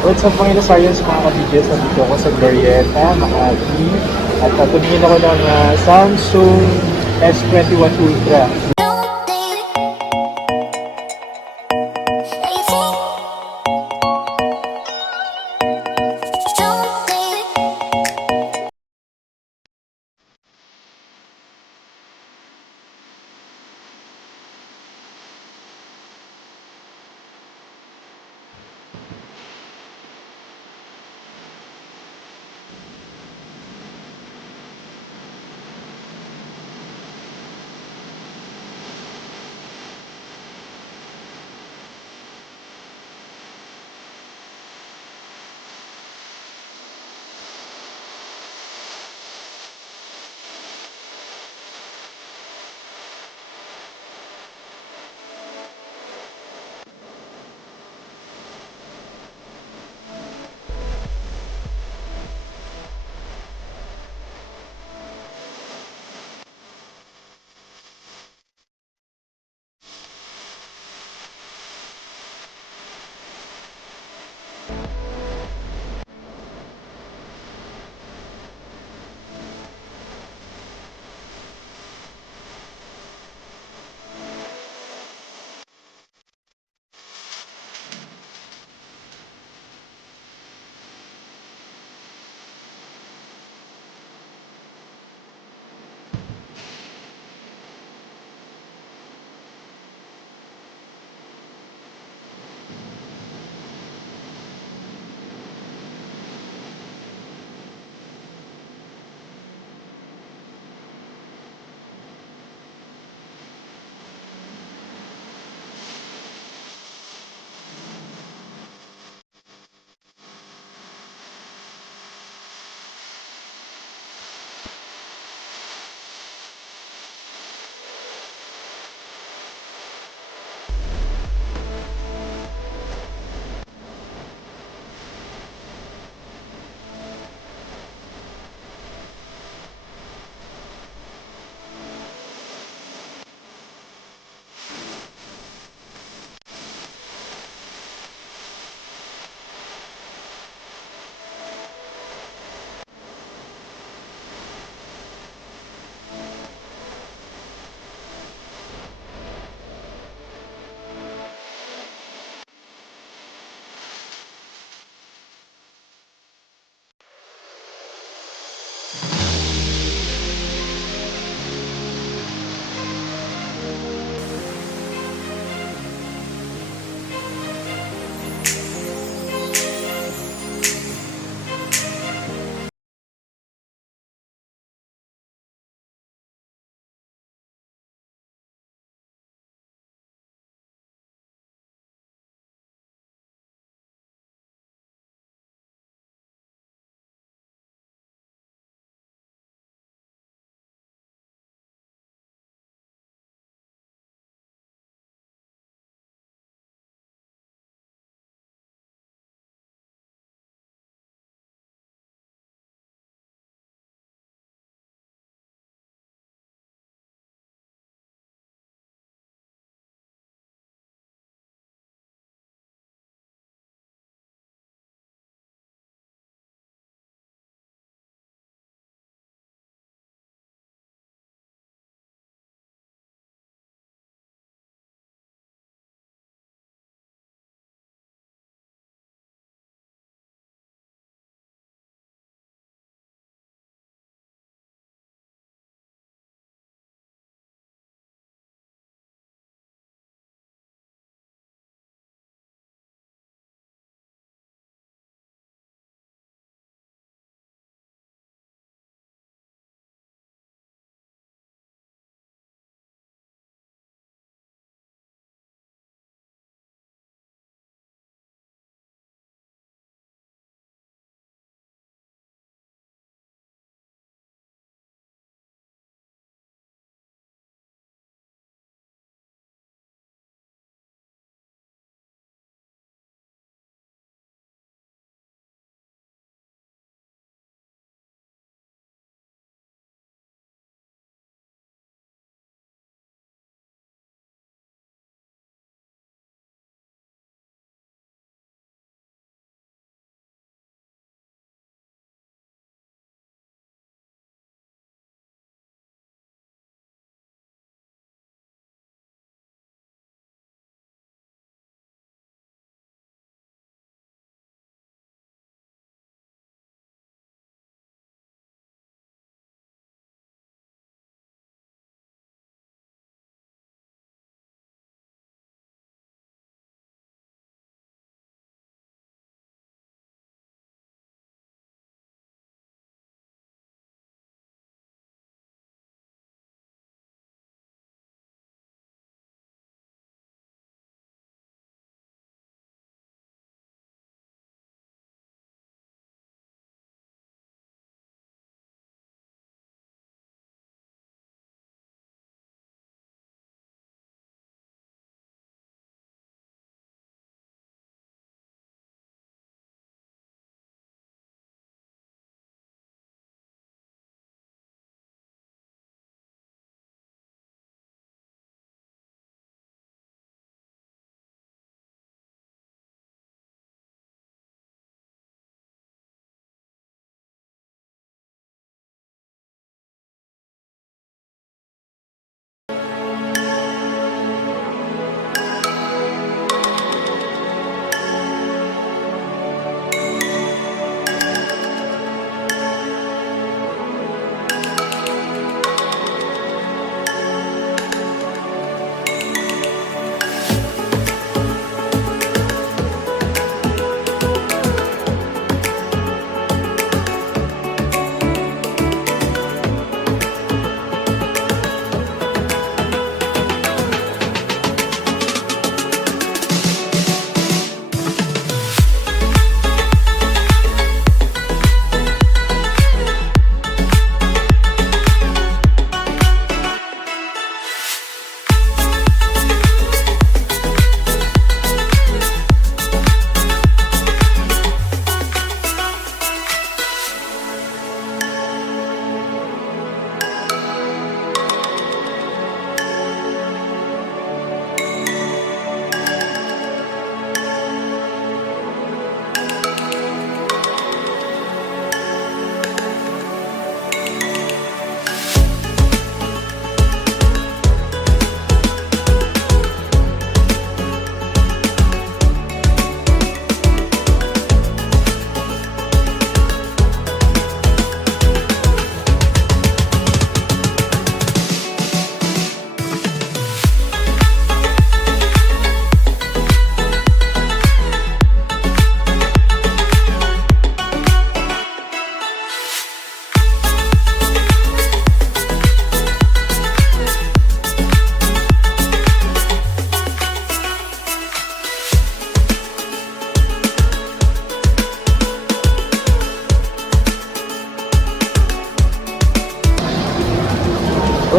What's up mga science mga ka-DJs? Nandito ako sa Glorieta, Makati. At tumingin ako ng Samsung S21 Ultra.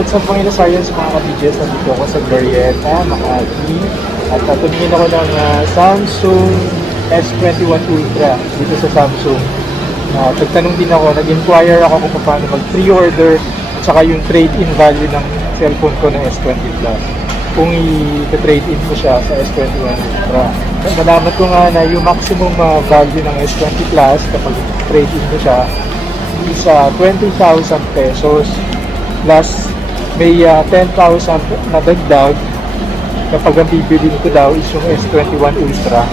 What's up mga science mga ka-DJs? Nandito ako sa Glorieta, Makati. At tumingin ako ng Samsung S21 Ultra dito sa Samsung. Nagtanong din ako, nag-inquire ako kung paano mag-pre-order at saka yung trade-in value ng cellphone ko ng S20 Plus. Kung i-trade-in ko siya sa S21 Ultra. Nalaman ko nga na yung maximum value ng S20 Plus kapag trade-in ko siya is 20,000 pesos plus may 10,000 na dagdag kapag ang bibilin ko daw is yung S21 Ultra.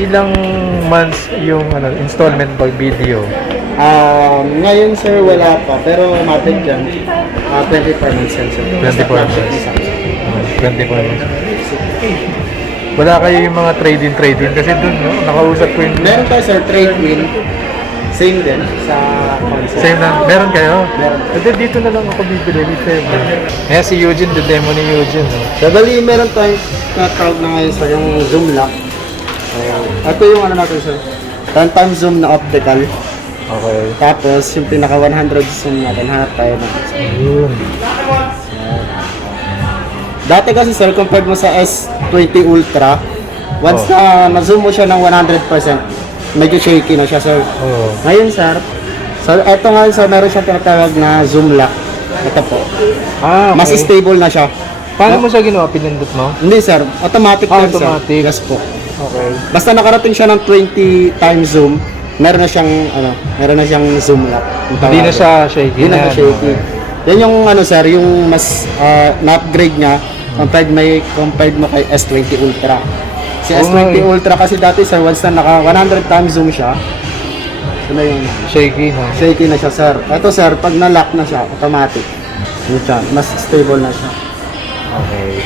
Ilang months yung installment pag video? Ngayon sir wala pa, pero matik dyan. 24 months yan sir. 24 months. 24 months. Wala kayo yung mga trade-in kasi dun, no? Nakausap ko yung... Meron tayo sir, trade-in. Same din sa concept. Same na, meron kayo? Meron. Dito na lang ako bibili dito. Kaya si Eugene, the demo ni Eugene. No? Bali, meron tayong na-tawag na ngayon sir, yung zoom lock. Ito yung natin sir. 10 times zoom na optical. Okay. Tapos yung pinaka 100 zoom natin, hanap tayo na. Yun. Dati kasi sir, compared mo sa S20 Ultra, once na na-zoom mo siya ng 100%, medyo shaky na siya sir. Oo. Ngayon sir, eto nga sir, meron siyang tinatawag na zoom lock. Ito po. Okay. Mas stable na siya. Paano mo siya ginawa? Pinindot mo? Hindi sir, automatic lang sir. Automatic. Yes po. Okay. Basta nakarating siya ng 20 times zoom, meron na siyang zoom lock. Hindi na siya shaky. Hindi na siya shaky. Yan yung sir, yung mas na-upgrade niya compared mo kay S20 Ultra. Si S20 Ultra kasi dati sir, once na naka 100 times zoom siya, na yung shaky na. shaky na siya sir. Ito sir, pag na-lock na siya, automatic. Yun siya, mas stable na siya. Okay.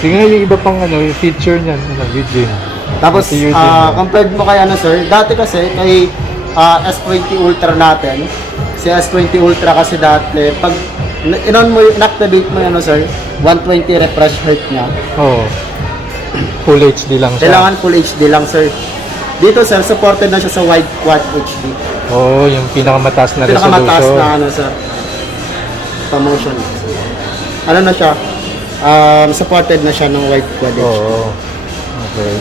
Sige nga yung iba pang yung feature niyan, video. Tapos, Si Eugene, compared mo kay sir, dati kasi kay S20 Ultra natin, si S20 Ultra kasi dati, pag inactivate mo sir, 120 refresh rate niya. Oo. Full HD lang siya. Kailangan full HD lang sir. Dito sir, supported na siya sa wide quad HD. Oo, yung pinakamataas na resolution. Pinakamataas na sir. Promotion. Na siya? Supported na siya ng wide quad HD. Oo. Okay.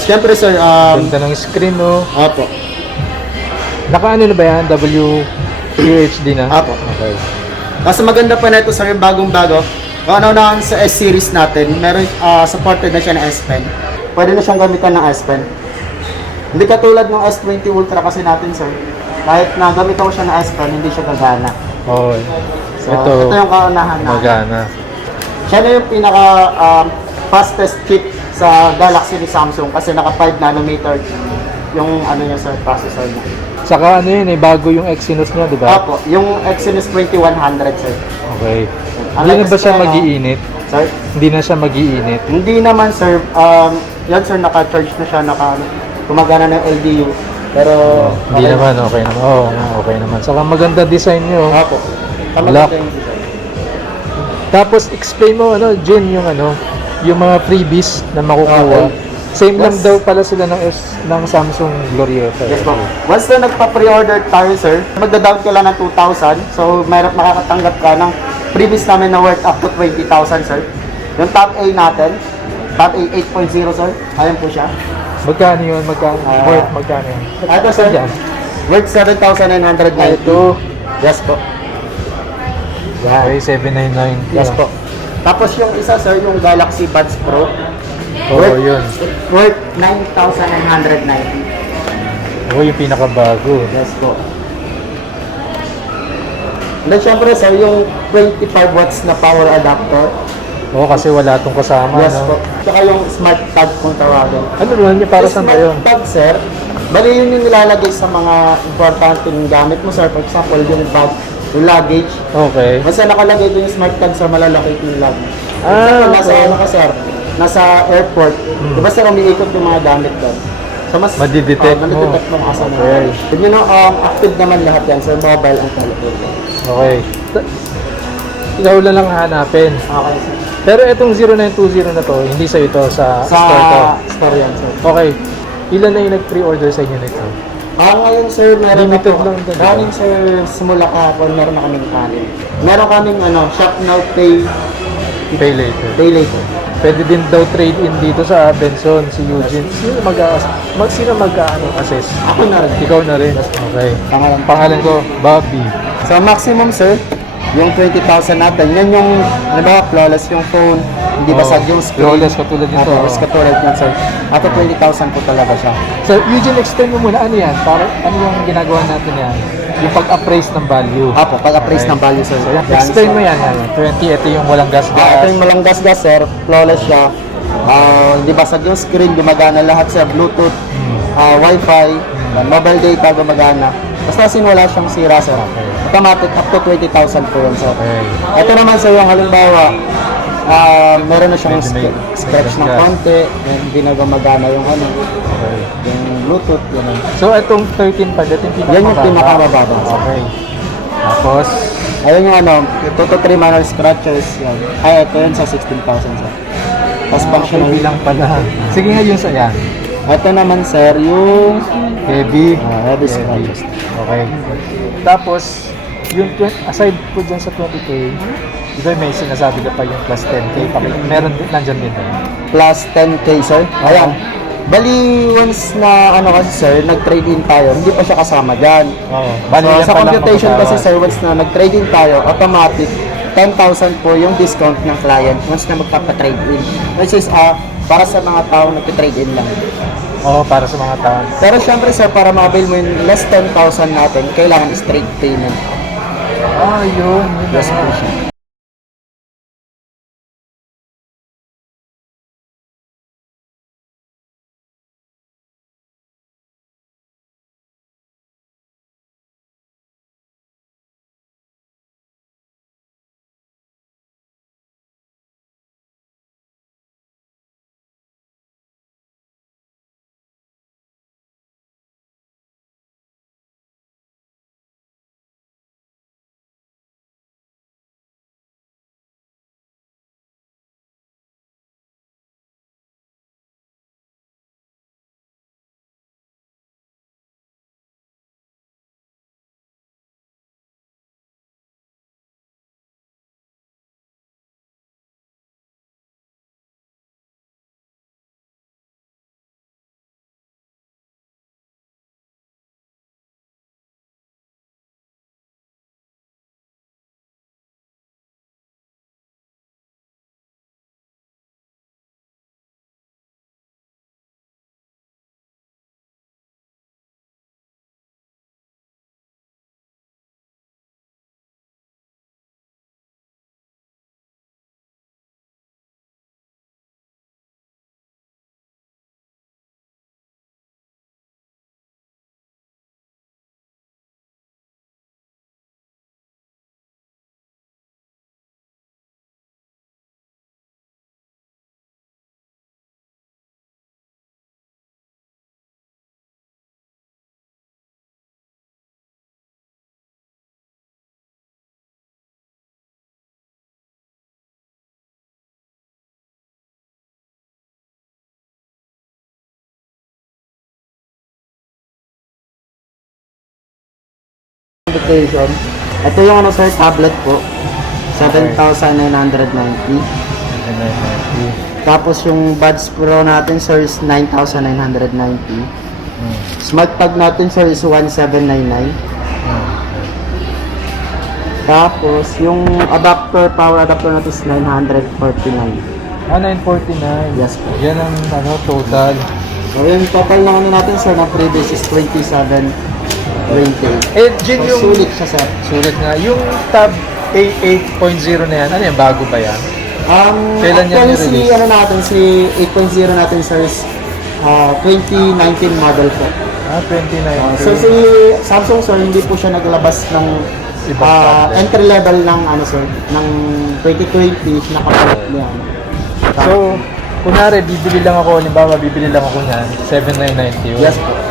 Siyempre sir, Ganda ng screen, no? Apo. Naka na ba yan? WQHD na? Apo. Okay. Kasi maganda pa na ito sir, yung bagong-bago. Kung ano sa S-series natin, meron supported na siya ng S Pen. Pwede na siyang gamitan ng S Pen. Hindi katulad ng S20 Ultra kasi natin sir. Kahit na gamitan ko siya ng S Pen, hindi siya gagana. Oo. So, ito yung kaunahan na. Magana. Siya na yung pinaka fastest chip sa Galaxy ni Samsung kasi naka 5 nanometer yung niya sir, processor niya. Saka bago yung Exynos niya, di ba? Apo, yung Exynos 2100 sir. Okay. Hindi na ba siya mag-iinit? Sir? Hindi na siya mag-iinit? Hindi naman sir, yan sir, naka-charge na siya, gumagana ng LDU. Pero Hindi naman, okay naman. Oo, okay naman. Saka maganda design niyo. Apo. Lock. Tapos explain mo Jen, yung mga freebies na makukuha. Same lang Yes. daw pala sila ng Samsung Glorieta. Yes po. Once na nagpa-pre-order tayo sir, magda-down ka lang ng 2,000. So makakatanggap ka ng previous namin na worth up to 20,000 sir. Yung top A natin, top A 8.0 sir, ayan po siya. Magkano yun? Magkano yun? Ito sir, Yan. worth 7,990. Ito. Yes po. Okay, 799. Yes po. Tapos yung isa sir, yung Galaxy Buds Pro. Oo, yun. Worth 9,990. Oo, yung pinakabago. Yes po. Then syempre sir, yung 25 watts na power adapter. Oo, kasi wala tong kasama, Yes po. Saka yung smart tag kung tawagin. Ano naman niya? Para saan ba yun? Smart tag sir, bali yun yung nilalagay sa mga importanteng gamit mo sir. For example, yung bag, yung luggage. Okay. Basta nakalagay doon yung smart card sa malalaki yung luggage. Ah, Nasa okay. ano ka sir, nasa airport, di ba sir, umiikot yung mga gamit doon. So mas Madidetect mo. madidetect mo kung asan Okay. na. Yun yung active naman lahat yan, sir, mobile ang telephone. Okay. Ikaw na lang hanapin. Okay sir. Pero itong 0920 na to, hindi sa ito, sa Sa store to. store yan sir. Okay. Ilan na yung nag-pre-order sa inyo nito? Ngayon sir, meron Limited ako. lang din, diba? Ngayon sir, simula kahapon, meron na kaming kanin. Meron kaming shop now, pay Pay later. later. Pwede din daw trade-in dito sa Benson, si Eugene. Sino mag-assess? Ako na rin. Ikaw na rin. Okay. Pangalan. Pangalan ko, Bobby. So maximum sir, yung 20,000 natin, yan yung, ano ba, flawless yung phone, hindi basag yung screen. Flawless katulad nito. Flawless katulad yan sir. Ato 20,000 po talaga siya. So, Eugene, explain mo muna, ano yan? Ano yung ginagawa natin yan? Yung pag-appraise ng value. Apo, pag-appraise Okay. ng value sir. So, yan. Explain mo yan. 20, ito yung walang gas-gas. Ito yung malang gas sir, flawless siya. Hindi basag yung screen, gumagana lahat sa Bluetooth, Wi-Fi, mobile data gumagana. Basta wala siyang sira sir. Automatic up to 20,000 po yun sir. Okay. Ito naman sir yung halimbawa, meron na siyang Medyo may scratch ng gas-gas. konti, hindi na gumagana yung Okay. yung Bluetooth, yun. So, itong 13 pa, ito yung pinakamababa. Yan yung pinakamababa. Okay. Tapos, Ayun yung 2 to 3 manual scratches, yan. Ay, ito yun sa 16,000 sir. Tapos functional. bilang pala. Sige nga yung sa yan. Ito naman sir, yung Heavy. heavy scratches. Okay. Tapos, yung aside po dyan sa 20K, di ba may sinasabi ka pa yung plus 10K? Meron din, nandyan din. Plus 10K sir. Ayan. Bali, once na kasi sir, nag-trade-in tayo, hindi pa siya kasama dyan. Oo. So, sa computation kasi sir, once na nag-trade-in tayo, automatic 10,000 po yung discount ng client once na magpapa-trade-in. Which is para sa mga tao nag-trade-in lang. Oo, para sa mga tao. Pero syempre sir, para ma-avail mo yung less 10,000 natin, kailangan straight payment. Yun. Yes po siya. Computation. Ito yung sir, tablet po. 7,990. Tapos yung Buds Pro natin sir is 9,990. Smart tag natin sir is 1,799. Tapos yung adapter, power adapter natin is 949. 949. Yes po. Yan ang total. So yung total na natin sir na previous is 2720. Jin, So, yung sulit siya sir. sulit nga. Yung Tab A8.0 na yan, ano yan? Bago ba yan? Kailan yan Actually, nirelease? si 8.0 natin sir is 2019 model po. 29. So si Samsung sir, hindi po siya naglabas ng Ibang brand. entry level ng ano sir, ng 2020 na kapalit niya. So, kunwari, bibili lang ako, halimbawa, bibili lang ako niyan, 7,990 yun. Yes po.